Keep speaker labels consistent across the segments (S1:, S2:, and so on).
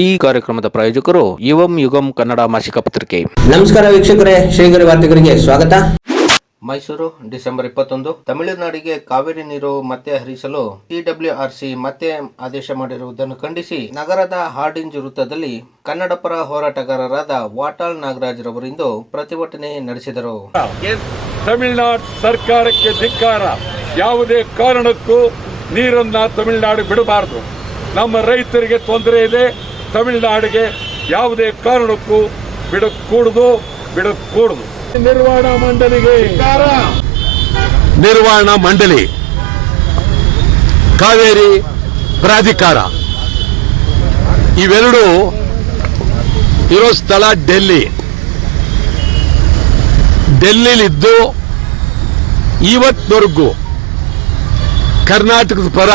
S1: ಈ ಕಾರ್ಯಕ್ರಮದ ಪ್ರಾಯೋಜಕರು ಯುವಂ ಯುಗಂ ಕನ್ನಡ ಮಾಸಿಕ ಪತ್ರಿಕೆ.
S2: ನಮಸ್ಕಾರ ವೀಕ್ಷಕರೇ ಶ್ರೀಗರಿ ವಾರ್ತೆಗರಿಗೆ ಸ್ವಾಗತ.
S1: ಮೈಸೂರು ಡಿಸೆಂಬರ್ ಇಪ್ಪತ್ತೊಂದು. ತಮಿಳುನಾಡಿಗೆ ಕಾವೇರಿ ನೀರು ಮತ್ತೆ ಹರಿಸಲು ಟಿಡಬ್ಲ್ಯೂಆರ್ಸಿ ಮತ್ತೆ ಆದೇಶ ಮಾಡಿರುವುದನ್ನು ಖಂಡಿಸಿ ನಗರದ ಹಾರ್ಡಿಂಜ್ ವೃತ್ತದಲ್ಲಿ ಕನ್ನಡ ಪರ ಹೋರಾಟಗಾರರಾದ ವಾಟಾಳ್ ನಾಗರಾಜ್ ರವರಿಂದು ಪ್ರತಿಭಟನೆ ನಡೆಸಿದರು.
S3: ತಮಿಳುನಾಡು ಸರ್ಕಾರಕ್ಕೆ ಧಿಕ್ಕಾರ? ಯಾವುದೇ ಕಾರಣಕ್ಕೂ ನೀರನ್ನ ತಮಿಳುನಾಡು ಬಿಡಬಾರದು. ನಮ್ಮ ರೈತರಿಗೆ ತೊಂದರೆ ಇದೆ ತಮಿಳುನಾಡಿಗೆ ಯಾವುದೇ ಕಾರಣಕ್ಕೂ ಬಿಡಕೂಡದು ಬಿಡಕೂಡದು. ನಿರ್ವಹಣಾ ಮಂಡಳಿಗೆ
S4: ನಿರ್ವಹಣಾ ಮಂಡಳಿ ಕಾವೇರಿ ಪ್ರಾಧಿಕಾರ. ಇವೆರಡು ಇರೋ ಸ್ಥಳ ಡೆಲ್ಲಿ. ಡೆಲ್ಲಿಲಿದ್ದು ಇವತ್ತಿನವರೆಗೂ ಕರ್ನಾಟಕದ ಪರ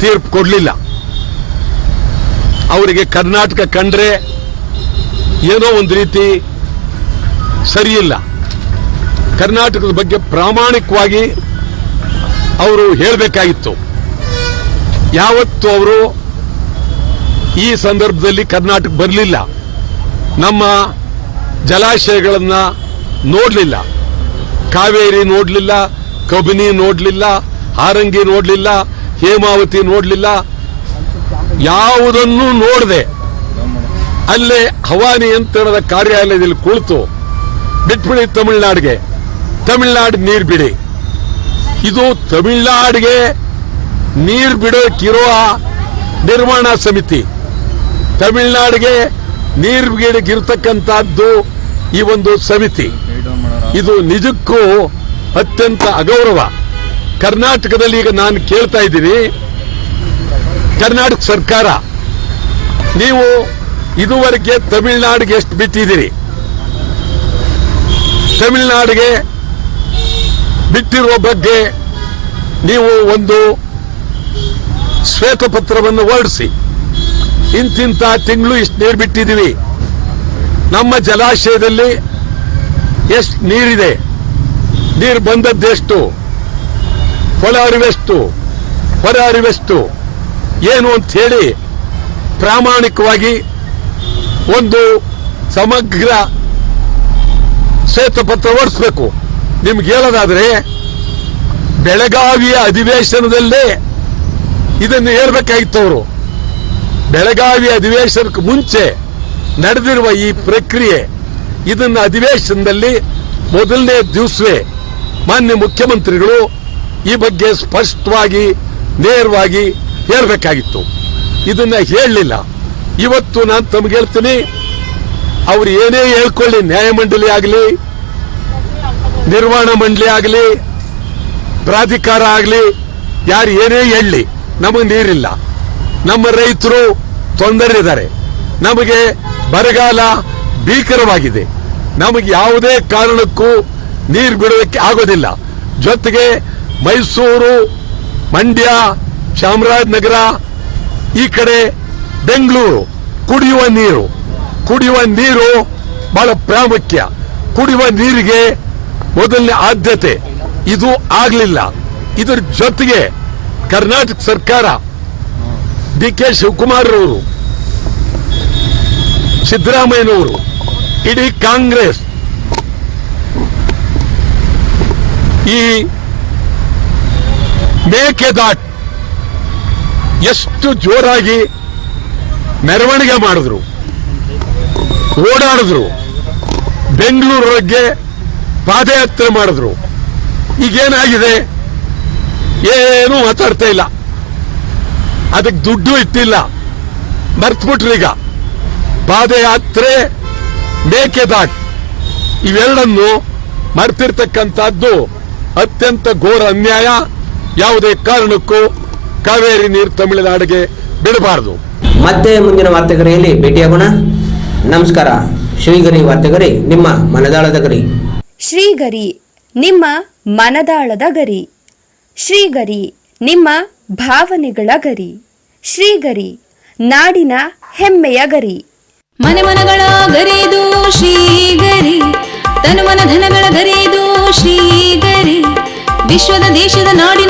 S4: ತೀರ್ಪು ಕೊಡಲಿಲ್ಲ. ಅವರಿಗೆ ಕರ್ನಾಟಕ ಕಂಡ್ರೆ ಏನೋ ಒಂದು ರೀತಿ ಸರಿಯಿಲ್ಲ. ಕರ್ನಾಟಕದ ಬಗ್ಗೆ ಪ್ರಾಮಾಣಿಕವಾಗಿ ಅವರು ಹೇಳಬೇಕಾಗಿತ್ತು. ಯಾವತ್ತು ಅವರು ಈ ಸಂದರ್ಭದಲ್ಲಿ ಕರ್ನಾಟಕ ಬರಲಿಲ್ಲ. ನಮ್ಮ ಜಲಾಶಯಗಳನ್ನು ನೋಡಲಿಲ್ಲ. ಕಾವೇರಿ ನೋಡಲಿಲ್ಲ, ಕಬಿನಿ ನೋಡಲಿಲ್ಲ, ಹಾರಂಗಿ ನೋಡಲಿಲ್ಲ, ಹೇಮಾವತಿ ನೋಡಲಿಲ್ಲ ಯಾವುದನ್ನೂ ನೋಡದೆ. ಅಲ್ಲೇ ಹವಾನಿಯಂತ್ರಣದ ಕಾರ್ಯಾಲಯದಲ್ಲಿ ಕುಳಿತು, ಬಿಟ್ಬಿಡಿ ತಮಿಳ್ನಾಡಿಗೆ. ತಮಿಳ್ನಾಡು ನೀರು ಬಿಡಿ. ಇದು ತಮಿಳ್ನಾಡಿಗೆ ನೀರು ಬಿಡೋಕ್ಕಿರುವ ನಿರ್ಮಾಣ ಸಮಿತಿ. ತಮಿಳ್ನಾಡಿಗೆ ನೀರು ಬಿಡಕ್ಕಿರ್ತಕ್ಕಂಥದ್ದು ಈ ಒಂದು ಸಮಿತಿ. ಇದು ನಿಜಕ್ಕೂ ಅತ್ಯಂತ ಅಗೌರವ. ಕರ್ನಾಟಕದಲ್ಲಿ ಈಗ ನಾನು ಕೇಳ್ತಾ ಇದ್ದೀನಿ ಕರ್ನಾಟಕ ಸರ್ಕಾರ, ನೀವು ಇದುವರೆಗೆ ತಮಿಳ್ನಾಡಿಗೆ ಎಷ್ಟು ಬಿಟ್ಟಿದ್ದೀರಿ? ತಮಿಳುನಾಡಿಗೆ ಬಿಟ್ಟಿರುವ ಬಗ್ಗೆ ನೀವು ಒಂದು ಶ್ವೇತಪತ್ರವನ್ನು ಹೊರಡಿಸಿ. ಇಂತಿಂತ ತಿಂಗಳು ಇಷ್ಟು ನೀರು ಬಿಟ್ಟಿದ್ದೀವಿ. ನಮ್ಮ ಜಲಾಶಯದಲ್ಲಿ ಎಷ್ಟು ನೀರಿದೆ? ನೀರು ಬಂದದ್ದೆಷ್ಟು ಹೊಲ ಅರಿವೆಷ್ಟು? ಹೊರ ಅರಿವೆಷ್ಟು? ಏನು ಅಂತ ಹೇಳಿ ಪ್ರಾಮಾಣಿಕವಾಗಿ ಒಂದು ಸಮಗ್ರ ಶ್ವೇತಪತ್ರ ಹೊರಡಿಸ್ಬೇಕು ನಿಮ್ಗೆ ಹೇಳೋದಾದ್ರೆ, ಬೆಳಗಾವಿಯ ಅಧಿವೇಶನದಲ್ಲೇ ಇದನ್ನು ಹೇಳಬೇಕಾಗಿತ್ತು ಅವರು ಬೆಳಗಾವಿ ಅಧಿವೇಶನಕ್ಕೆ ಮುಂಚೆ ನಡೆದಿರುವ ಈ ಪ್ರಕ್ರಿಯೆ, ಇದನ್ನ ಅಧಿವೇಶನದಲ್ಲಿ ಮೊದಲನೇ ದಿವಸವೇ ಮಾನ್ಯ ಮುಖ್ಯಮಂತ್ರಿಗಳು ಈ ಬಗ್ಗೆ ಸ್ಪಷ್ಟವಾಗಿ, ನೇರವಾಗಿ ಹೇಳಬೇಕಾಗಿತ್ತು. ಇದನ್ನ ಹೇಳಲಿಲ್ಲ. ಇವತ್ತು ನಾನು ತಮ್ಗೆ ಹೇಳ್ತೀನಿ. ಅವ್ರು ಏನೇ ಹೇಳ್ಕೊಳ್ಳಿ ನ್ಯಾಯಮಂಡಳಿ ಆಗಲಿ, ನಿರ್ವಹಣಾ ಮಂಡಳಿ ಆಗಲಿ, ಪ್ರಾಧಿಕಾರ ಆಗಲಿ, ಯಾರು ಏನೇ ಹೇಳಲಿ, ನಮಗೆ ನೀರಿಲ್ಲ. ನಮ್ಮ ರೈತರು ತೊಂದರೆ ಇದ್ದಾರೆ ನಮಗೆ ಬರಗಾಲ ಭೀಕರವಾಗಿದೆ. ನಮಗೆ ಯಾವುದೇ ಕಾರಣಕ್ಕೂ ನೀರು ಬಿಡೋದಕ್ಕೆ ಆಗೋದಿಲ್ಲ. ಜೊತೆಗೆ ಮೈಸೂರು ಮಂಡ್ಯ ಚಾಮರಾಜನಗರ, ಈ ಕಡೆ ಬೆಂಗಳೂರು, ಕುಡಿಯುವ ನೀರು. ಕುಡಿಯುವ ನೀರು ಬಹಳ ಪ್ರಾಮುಖ್ಯ. ಕುಡಿಯುವ ನೀರಿಗೆ ಮೊದಲನೇ ಆದ್ಯತೆ. ಇದು ಆಗಲಿಲ್ಲ. ಇದರ ಜೊತೆಗೆ ಕರ್ನಾಟಕ ಸರ್ಕಾರ ಡಿ ಕೆ ಶಿವಕುಮಾರ್ ಅವರು ಸಿದ್ದರಾಮಯ್ಯನವರು, ಇಡೀ ಕಾಂಗ್ರೆಸ್ ಈ ಮೇಕೆದಾಟ್ ಎಷ್ಟು ಜೋರಾಗಿ ಮೆರವಣಿಗೆ ಮಾಡಿದ್ರು, ಓಡಾಡಿದ್ರು ಬೆಂಗಳೂರಿಗೆ ಪಾದಯಾತ್ರೆ ಮಾಡಿದ್ರು. ಈಗೇನಾಗಿದೆ? ಏನು ಮಾತಾಡ್ತಾ ಇಲ್ಲ. ಅದಕ್ಕೆ ದುಡ್ಡು ಇಟ್ಟಿಲ್ಲ. ಈಗ. ಪಾದಯಾತ್ರೆ ಮೇಕೆದಾಟ್ ಇವೆರಡನ್ನು ಮರ್ತಿರ್ತಕ್ಕಂಥದ್ದು ಅತ್ಯಂತ ಘೋರ ಅನ್ಯಾಯ. ಯಾವುದೇ ಕಾರಣಕ್ಕೂ ಕಾವೇರಿ ನೀರು ತಮಿಳುನಾಡಿಗೆ ಬಿಡಬಾರದು.
S2: ಮತ್ತೆ ಮುಂದಿನ ವಾರ್ತೆಗರಿಯಲ್ಲಿ ಭೇಟಿಯಾಗೋಣ. ನಮಸ್ಕಾರ. ಶ್ರೀಗರಿ ವಾರ್ತೆಗರಿ ನಿಮ್ಮ ಮನದಾಳದ ಗರಿ.
S5: ಶ್ರೀಗರಿ ನಿಮ್ಮ ಮನದಾಳದ ಗರಿ. ಶ್ರೀಗರಿ ನಿಮ್ಮ ಭಾವನೆಗಳ ಗರಿ. ಶ್ರೀಗರಿ ನಾಡಿನ ಹೆಮ್ಮೆಯ ಗರಿ.
S6: ಮನೆ ಮನಗಳ ಗರಿದು ಶ್ರೀಗರಿ ತನು ಮನ ಧನಗಳ ಗರಿದು ಶ್ರೀಗರಿ. ವಿಶ್ವದ ದೇಶದ ನಾಡಿನ